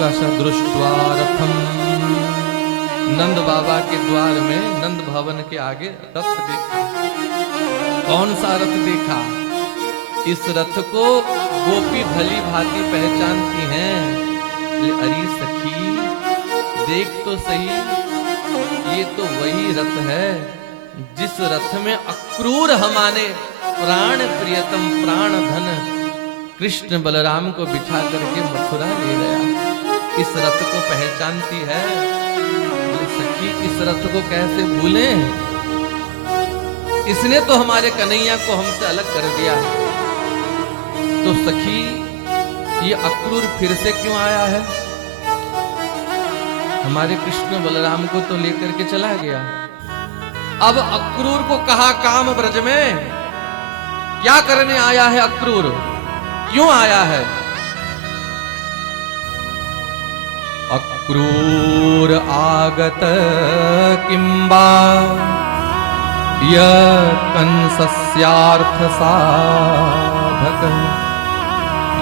कश दृष्ट्वा रथम। नंद बाबा के द्वार में, नंद भवन के आगे रथ देखा। कौन सा रथ देखा? इस रथ को गोपी भली भांति पहचानती हैं। अरे सखी देख तो सही, ये तो वही रथ है जिस रथ में अक्रूर हमारे प्राण प्रियतम प्राण धन कृष्ण बलराम को बिठा करके मथुरा ले गया। इस रथ को पहचानती है। सखी इस रथ को कैसे भूलें? इसने तो हमारे कन्हैया को हमसे अलग कर दिया। तो सखी ये अक्रूर फिर से क्यों आया है? हमारे कृष्ण बलराम को तो लेकर के चला गया। अब अक्रूर को कहा काम ब्रज में क्या करने आया है? अक्रूर क्यों आया है? अक्रूर आगत किंबा य कंसस्यार्थ साधक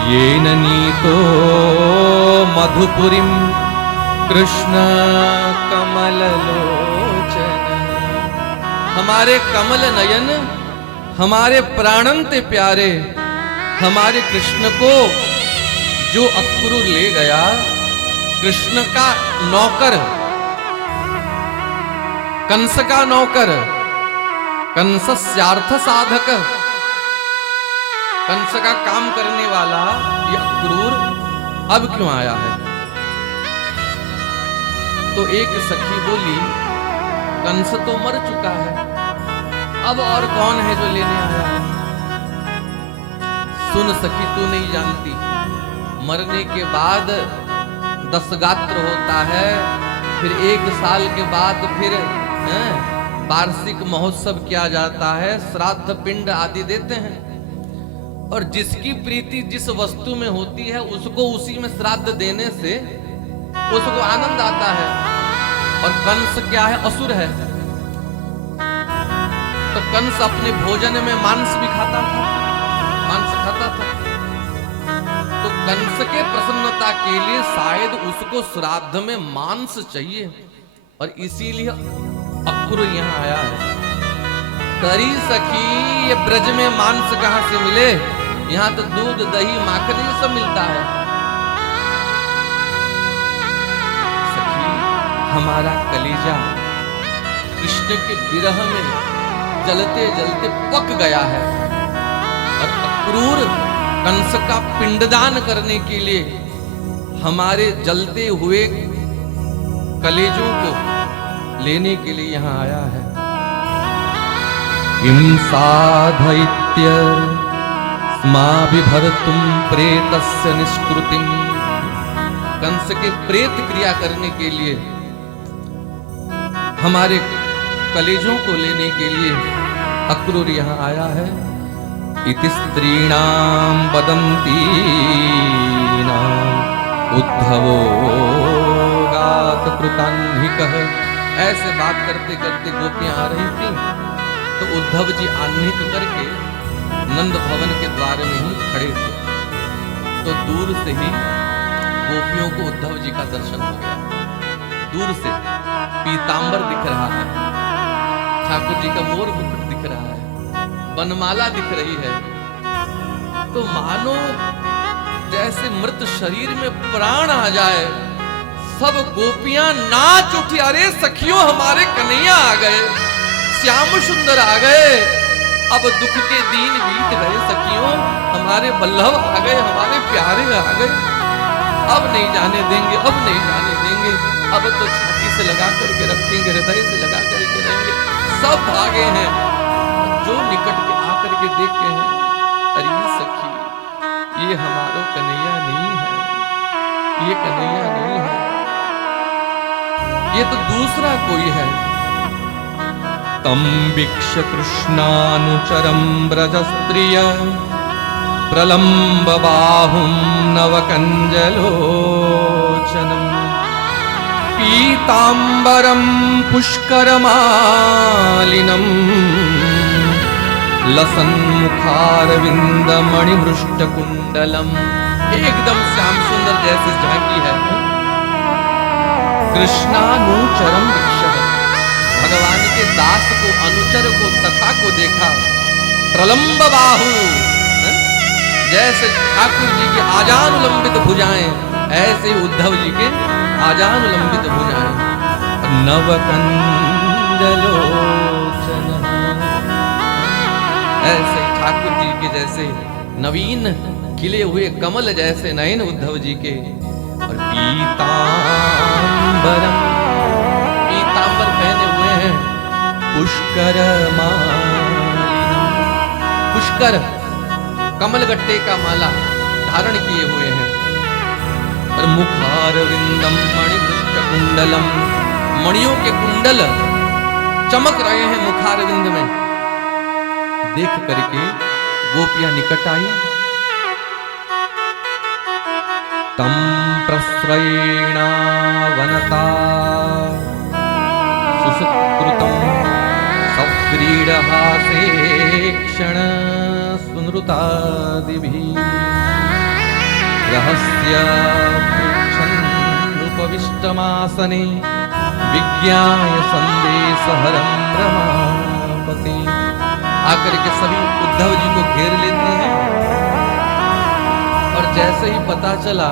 येन नीतो मधुपुरीं कृष्ण कमल लोचन। हमारे कमल नयन, हमारे प्राणंत प्यारे, हमारे कृष्ण को जो अक्रूर ले गया, कृष्ण का नौकर, कंस का नौकर, कंसस्यार्थ साधक, कंस का काम करने वाला ये अक्रूर अब क्यों आया है? तो एक सखी बोली कंस तो मर चुका है, अब और कौन है जो लेने आया है? सुन सखी तू नहीं जानती, मरने के बाद 10 गात्र होता है, फिर 1 साल के बाद फिर वार्षिक महोत्सव किया जाता है, श्राद्ध पिंड आदि देते हैं। और जिसकी प्रीति जिस वस्तु में होती है उसको उसी में श्राद्ध देने से उसको आनंद आता है। और कंस क्या है? असुर है। तो कंस अपने भोजन में मांस भी खाता था, मांस खाता था। तो कंस के प्रसन्नता के लिए शायद उसको श्राद्ध में मांस चाहिए, और इसीलिए अक्रूर यहाँ आया है। करी सखी ये ब्रज में मांस कहां से मिले? यहाँ तो दूध दही माखन ये सब मिलता है। सखी हमारा कलेजा कृष्ण के विरह में जलते जलते पक गया है, और अक्रूर कंस का पिंडदान करने के लिए हमारे जलते हुए कलेजों को लेने के लिए यहाँ आया है। किम साधयित्य स्माभिभर्तुं प्रेतस्य निष्कृतिं। कंस के प्रेत क्रिया करने के लिए, हमारे कलेजों को लेने के लिए अक्रूर यहाँ आया है। इति स्त्रीणां वदन्तीनां उद्धवो गात कृतान्हिकः। ऐसे बात करते करते गोपियां आ रही थी, तो उद्धव जी आह्निक करके नंद भवन के द्वार में ही खड़े थे। तो दूर से ही गोपियों को उद्धव जी का दर्शन हो गया। दूर से पीतांबर दिख रहा है, ठाकुर जी का मोर मुकुट दिख रहा है, बनमाला दिख रही है। तो मानो जैसे मृत शरीर में प्राण आ जाए। सब गोपियां नाच उठी, अरे सखियों हमारे कन्हैया आ गए, श्याम सुंदर आ गए, अब दुख के दिन बीत गए सखियों, हमारे बल्लभ आ गए, हमारे प्यारे आ गए, अब नहीं जाने देंगे, अब नहीं जाने देंगे, अब तो छाती से लगा करके रखेंगे, हृदय से लगा करके रहेंगे। सब भागे हैं, जो निकट के आकर के देखे हैं, अरे सखी ये हमारा कन्हैया नहीं है, ये कन्हैया नहीं है, ये तो दूसरा कोई है। तम वीक्ष कृष्णानुचरं ब्रजस्त्रिय प्रलम्ब बाहुं नवकंजलोचनं पीतांबरं पुष्करमालिनं लसन्मुखारविंद मणिमृष्टकुंडलम। एकदम श्याम सुंदर जैसे झांकी है, कृष्णानुचरम वीक्षः, भगवान के दास को, अनुचर को, सखा को देखा। प्रलंब बाहु, जैसे ठाकुर जी की आजानुलंबित भुजाएं, ऐसे उद्धव जी के आजानुलंबित भुजाएं। नवकंजलोचन, ऐसे ठाकुर जी के जैसे नवीन खिले हुए कमल जैसे नयन उद्धव जी के। और पीतांबरम, पीतांबर पहने हुए हैं। पुष्कर मालिनम, पुष्कर कमलगट्टे का माला धारण किए हुए हैं। और मुखारविंदम मणिपुष्ट कुंडलम, मणियों के कुंडल चमक रहे हैं मुखारविंद में। देख करके गोपियां निकट आई। तम प्रस्रयेणा वनता सुसुकृतं सव्रीडहासे क्षण सुनृतादिभिः रहस्य पृच्छन्नुपविष्टमासने विज्ञाय संदेशहरं रमापते। आकर के सभी उद्धव जी को घेर लेते हैं। और जैसे ही पता चला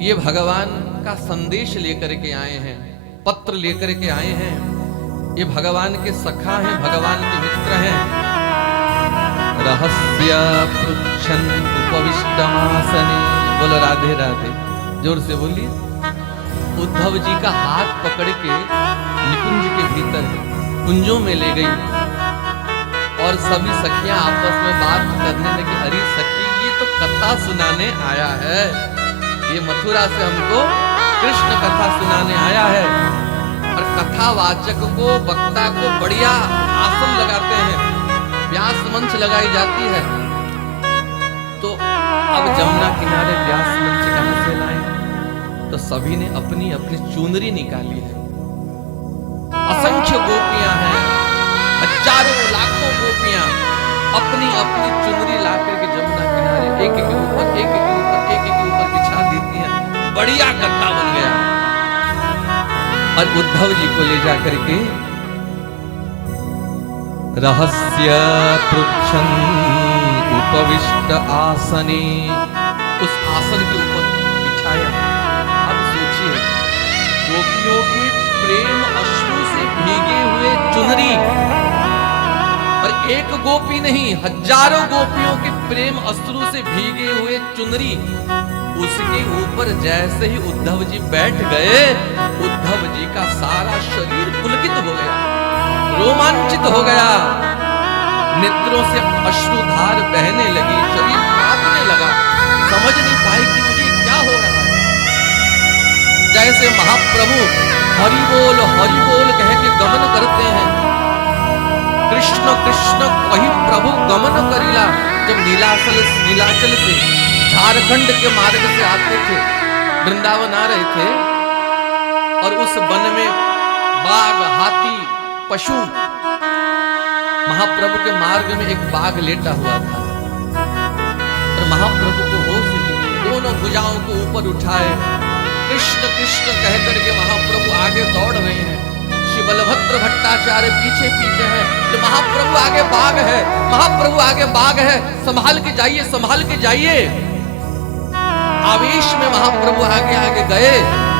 ये भगवान का संदेश लेकर के आए हैं, पत्र लेकर के आए हैं, ये भगवान के सखा हैं, भगवान के मित्र हैं। रहस्य पृच्छन उपविष्टमासने, बोलो राधे राधे, जोर से बोलिए। उद्धव जी का हाथ पकड़ के निकुंज के भीतर कुंजों में ले गई और सभी सखियां आपस में बात करने लगी। अरे सखी, ये तो कथा सुनाने आया है, ये मथुरा से हमको कृष्ण कथा सुनाने आया है। और कथावाचक को, वक्ता को बढ़िया आसन लगाते हैं, व्यास मंच लगाई जाती है। तो अब जमुना किनारे व्यास मंच कहां से लाए? तो सभी ने अपनी अपनी चुनरी निकाली है। असंख्य गोपियां हैं, हजारों लाखों गोपियां अपनी अपनी चुनरी ला करके जमुना किनारे एक के ऊपर एक के ऊपर एक के ऊपर बिछा देती हैं। बढ़िया गद्दा बन गया। और उद्धव जी को ले जा करके रहस्य पृच्छन उपविष्ट आसने, उस आसन के ऊपर बिछाया। अब सोचिए, गोपियों के प्रेम अश्रु से भीगे हुए चुनरी, और एक गोपी नहीं, हजारों गोपियों के प्रेम अश्रु से भीगे हुए चुनरी, उसके ऊपर जैसे ही उद्धव जी बैठ गए, उद्धव जी का सारा शरीर पुलकित हो गया, रोमांचित हो गया। नेत्रों से अश्रुधार बहने लगी, शरीर कांपने लगा, समझ नहीं पाई कि मुझे क्या हो रहा है। जैसे महाप्रभु हरि बोल कह के गमन करते हैं। कृष्ण कृष्ण कही प्रभु गमन करीला, जब नीलाचल से झारखंड के मार्ग से आते थे, वृंदावन आ रहे थे, और उस वन में बाघ, हाथी, पशु, महाप्रभु के मार्ग में एक बाघ लेटा हुआ था। और महाप्रभु को होश ही नहीं, दोनों भुजाओं को ऊपर उठाए, कृष्ण कृष्ण कहकर के महाप्रभु आगे दौड़ रहे हैं। श्री बलभद्र भट्टाचार्य पीछे पीछे हैं कि महाप्रभु आगे बाघ है, महाप्रभु आगे बाघ है, संभाल के जाइए, संभाल के जाइए। आवेश में महाप्रभु आगे आगे गए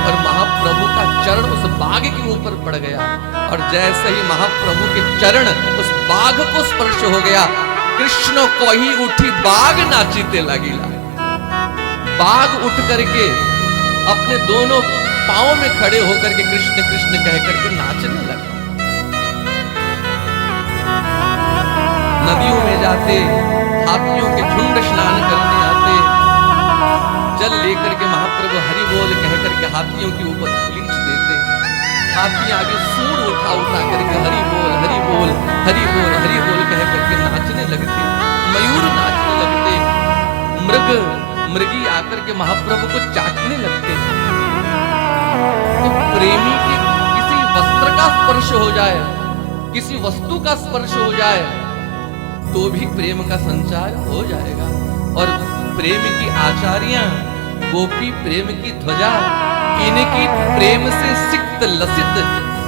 और महाप्रभु का चरण उस बाघ के ऊपर पड़ गया। और जैसे ही महाप्रभु के चरण उस बाघ को स्पर्श हो गया, कृष्ण को ही उठी बाघ नाचीते लगिला। बाघ उठ करके अपने दोनों पांव में खड़े होकर के कृष्ण कृष्ण कह करके नाचने लगा। नदियों में जाते, हाथियों के झुंड स्नान करने आते, जल लेकर के महाप्रभु हरि बोल कह करके हाथियों के ऊपर पुलिच देते। हाथी आगे सूंड उठा उठा करके हरि बोल हरि बोल हरि बोल हरि बोल कह करके नाचने लगते। मयूर नाचने लगते, मृगी आकर के महाप्रभु को चाटने लगते। तो प्रेमी के किसी वस्त्र का स्पर्श हो जाए, किसी वस्तु का स्पर्श हो जाए, तो भी प्रेम का संचार हो जाएगा। और प्रेम की आचार्या, गोपी प्रेम की ध्वजा, इनकी प्रेम से सिक्त लसित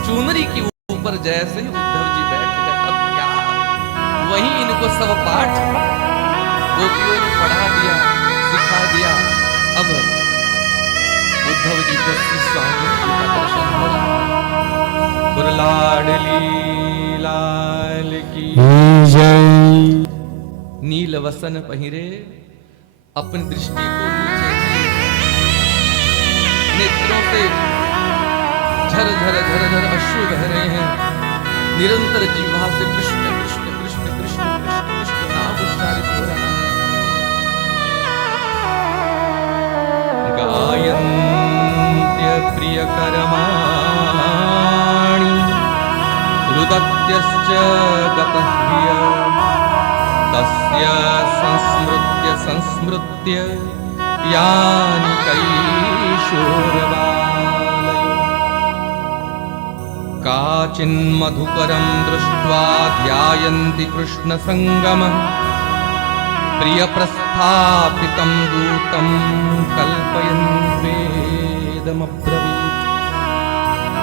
चुनरी की ऊपर जैसे ही उद्धव जी बैठ गए। अब क्या, वही इनको सब पाठ गोपियों ने पढ़ा दिया, सिखा दिया। अब उद्धव जी को श्री स्वामी जी का दर्शन हो रहा। लाडली लाल की जय। नील वसन पहिरे अपनी दृष्टि को नीचे किए, नेत्रों से झर झर झर झर अश्रु बह रहे हैं। निरंतर जीवा से कृष्ण कृष्ण कृष्ण कृष्ण कृष्ण कृष्ण नाम उच्चारित हो रहा है। गायन्त्य प्रिय कर्माणि रुदत्यश्च गतह्य तस्य संस्मृत्य संस्मृत्य यानि कैशोरबालयो काचिन्मधुकरं दृष्ट्वा ध्यायन्ति कृष्णसङ्गमं प्रियप्रस्थापितं दूतं कल्पयन्वेदमब्रवीत्।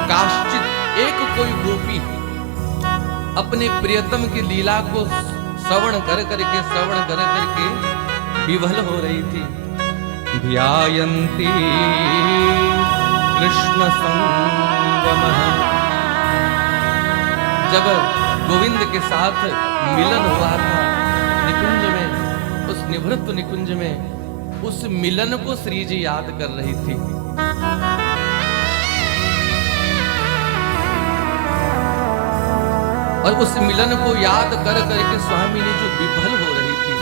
काश्चित एक कोई गोपी अपने प्रियतम की लीला को श्रवण कर करके विवल हो रही थी। ध्यायन्ति कृष्ण संगमः। जब गोविंद के साथ मिलन हुआ था निकुंज में, उस निवृत्त निकुंज में, उस मिलन को श्री जी याद कर रही थी। और उस मिलन को याद कर करके स्वामी ने जो विफल हो रही थी।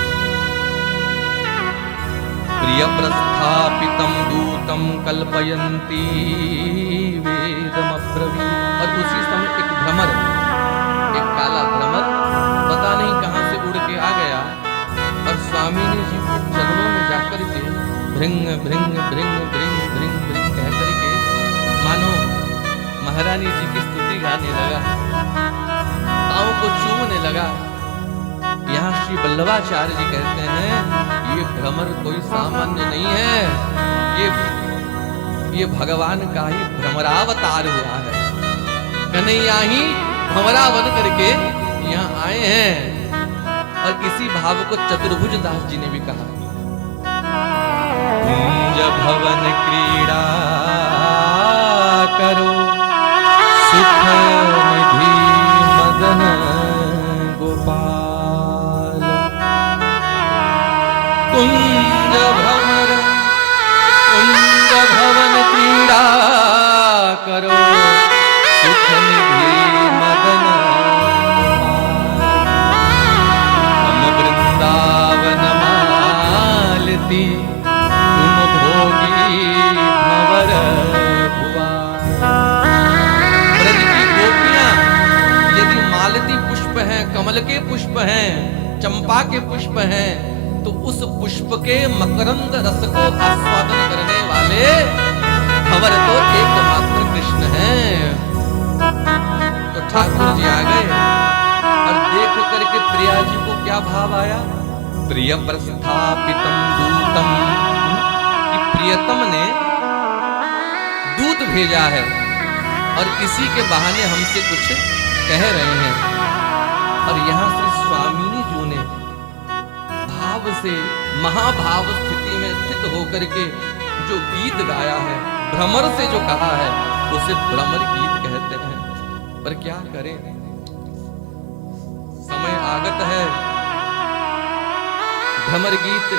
प्रिय प्रस्थापितम दूतम कल्पयन्ती वेदमब्रवीत्। और उसी समय एक भ्रमर, एक काला भ्रमर पता नहीं कहां से उड़ के आ गया और स्वामी ने जी के चरणों में जाकर के भृंग भृंग भृंग भृंग भृंग भृंग कह करके मानो महारानी जी की स्तुति गाने लगा, पांव को चूमने लगा। यहाँ श्री वल्लभाचार्य जी कहते हैं ये भ्रमर कोई सामान्य नहीं है, ये भगवान का ही भ्रमरावतार हुआ है। कन्हैया ही भंवरा बन करके यहाँ आए हैं। और इसी भाव को चतुर्भुज दास जी ने भी कहा। कुंज भवन क्रीड़ा करो सुख निधि मदन गोपाल। कुंज भवन क्रीड़ा करो सुख निधि मदन गोपाल। हम वृंदावन मालती तुम भोगी भंवर भुआ। ब्रज की गोपियां यदि मालती पुष्प हैं, कमल के पुष्प हैं, चंपा के पुष्प हैं, तो उस पुष्प के मकरंद रस को आस्वादन करने वाले भंवर तो एकमात्र कृष्ण हैं। तो ठाकुर जी आ गए और देख करके प्रिया जी को क्या भाव आया। प्रिय प्रस्थापितम दूतम, कि प्रियतम ने दूत भेजा है और इसी के बहाने हमसे कुछ कह रहे हैं। और यहाँ श्री स्वामिनी जी ने भाव से महाभाव स्थिति में स्थित होकर के जो गीत गाया है, भ्रमर से जो कहा है, उसे भ्रमर गीत कहते हैं। पर क्या करें, समय आगत है। भ्रमर गीत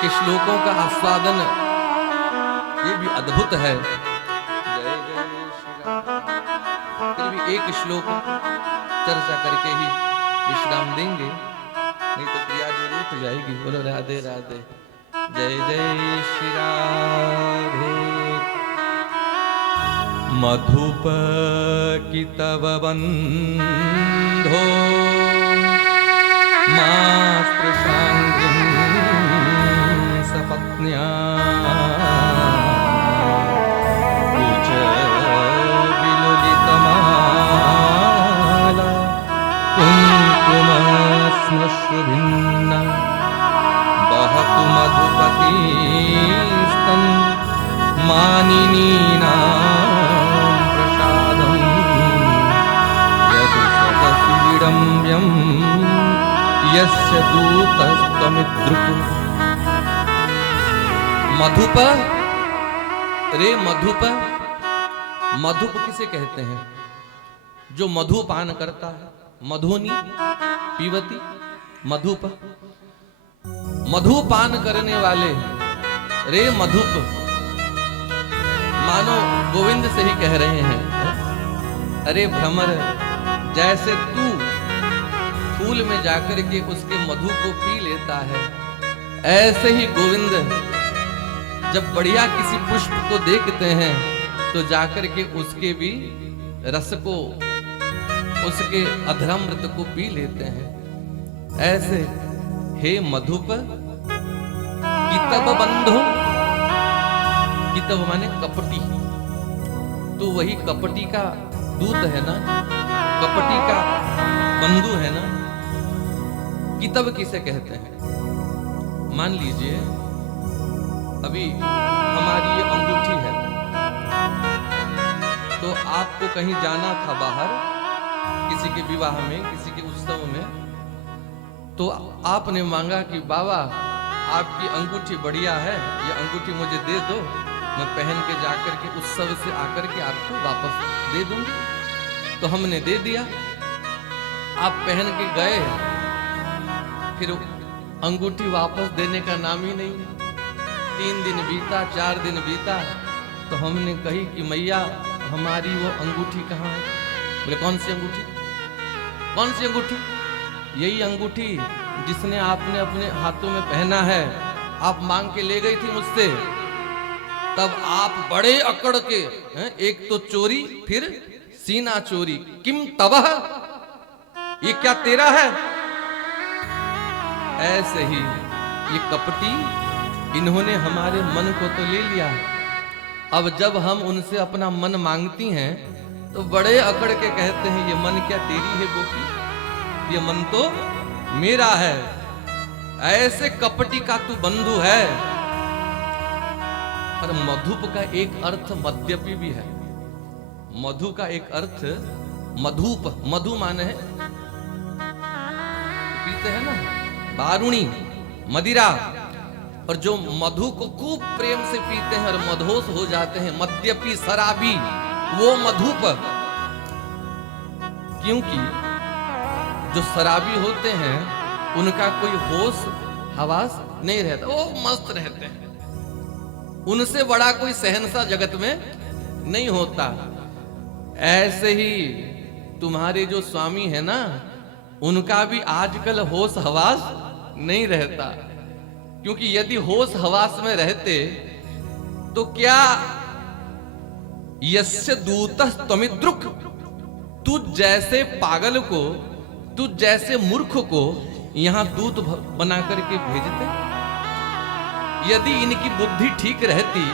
के श्लोकों का आस्वादन ये भी अद्भुत है। जय जय श्री राम। फिर भी एक श्लोक चर्चा करके ही विश्राम देंगे, नहीं तो प्रिया जी रूठ जाएगी। बोलो राधे राधे। जय जय श्री राधे। मधुप की तव बंधो मास्पृशांगिं सपत्न्या कुच विलुलितमाला कुंकुम स्मश्रुभिन्ना बहतु मधुपतिस्तन मानिनीना यस्य दूतस्त्वमिद्रुक। मधुप, रे मधुप, मधुप किसे कहते हैं? जो मधु पान करता है, मधुनी पीवती, मधुप, मधु पान करने वाले, रे मधुप। मानो गोविंद से ही कह रहे हैं, अरे भ्रमर, जैसे तू फूल में जाकर के उसके मधु को पी लेता है, ऐसे ही गोविंद जब बढ़िया किसी पुष्प को देखते हैं तो जाकर के उसके भी रस को, उसके अधरामृत को पी लेते हैं। ऐसे हे मधुप, कितब बंधु, कितब माने कपटी, तो वही कपटी का दूत है ना, कपटी का बंधु है ना। कितब किसे कहते हैं? मान लीजिए अभी हमारी ये अंगूठी है, तो आपको कहीं जाना था बाहर, किसी के विवाह में, किसी के उत्सव में, तो आपने मांगा कि बाबा आपकी अंगूठी बढ़िया है, ये अंगूठी मुझे दे दो, मैं पहन के जाकर के उत्सव से आकर के आपको वापस दे दूंगी। तो हमने दे दिया, आप पहन के गए, फिर अंगूठी वापस देने का नाम ही नहीं। 3 दिन बीता, 4 दिन बीता, तो हमने कही कि मैया हमारी वो अंगूठी कहाँ है? बोले कौन सी अंगूठी? कौन सी अंगूठी? यही अंगूठी जिसने आपने अपने हाथों में पहना है, आप मांग के ले गई थी मुझसे। तब आप बड़े अकड़ के, एक तो चोरी, फिर सीना चोरी, किम तबह, ये क्या तेरा है? ऐसे ही ये कपटी, इन्होंने हमारे मन को तो ले लिया, अब जब हम उनसे अपना मन मांगती हैं तो बड़े अकड़ के कहते हैं ये मन क्या तेरी है गोपी, ये मन तो मेरा है। ऐसे कपटी का तू बंधु है। पर मधुप का एक अर्थ मद्यपी भी है। मधु का एक अर्थ मधुप, मधु माने है पीते हैं ना, बारूणी, मदिरा, और जो मधु को खूब प्रेम से पीते हैं और मधोस हो जाते हैं, मद्यपी, शराबी, वो मधुप। क्योंकि जो शराबी होते हैं उनका कोई होश हवास नहीं रहता, वो मस्त रहते हैं, उनसे बड़ा कोई शहंशाह जगत में नहीं होता। ऐसे ही तुम्हारे जो स्वामी है ना, उनका भी आजकल होश हवास नहीं रहता। क्योंकि यदि होश हवास में रहते तो क्या, यस्य दूतः त्वमिद्रुक, तू जैसे पागल को, तू जैसे मूर्ख को यहां दूत बना करके भेजते। यदि इनकी बुद्धि ठीक रहती,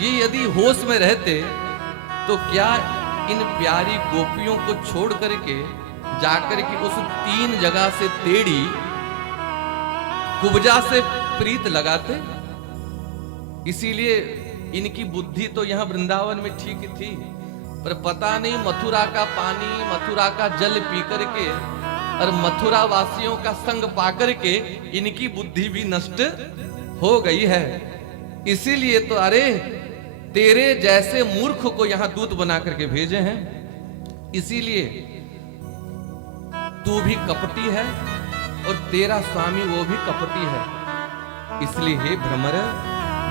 ये यदि होश में रहते, तो क्या इन प्यारी गोपियों को छोड़ करके जाकर के उस 3 जगह से टेढ़ी कुब्जा से प्रीत लगाते? इसीलिए इनकी बुद्धि तो यहां वृंदावन में ठीक थी, पर पता नहीं मथुरा का पानी, मथुरा का जल पी करके और मथुरा वासियों का संग पाकर के इनकी बुद्धि भी नष्ट हो गई है। इसीलिए तो अरे तेरे जैसे मूर्ख को यहां दूत बना करके भेजे हैं। इसीलिए तू भी कपटी है और तेरा स्वामी वो भी कपटी है। इसलिए हे भ्रमर,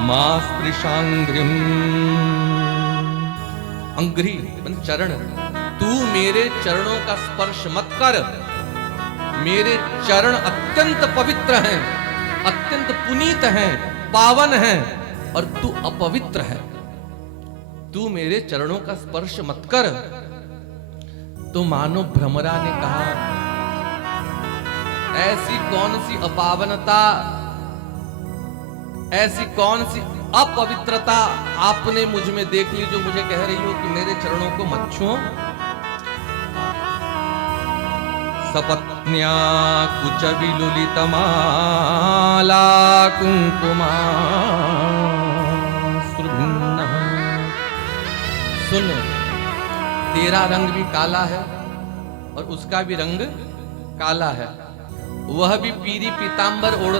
मास्पृशांग्रिम, अंग्री चरण, तू मेरे चरणों का स्पर्श मत कर। मेरे चरण अत्यंत पवित्र हैं, अत्यंत पुनीत हैं, पावन हैं, और तू अपवित्र है, तू मेरे चरणों का स्पर्श मत कर। तो मानो भ्रमरा ने कहा, ऐसी कौन सी अपावनता, ऐसी कौन सी अपवित्रता आपने मुझ में देख ली जो मुझे कह रही हो कि मेरे चरणों को मत छुओ। सपत्न्या कुच विलुलित माला कुंकुमा सुभिन्न। सुन, तेरा रंग भी काला है और उसका भी रंग काला है। वह भी पीरी पीतांबर ओढ़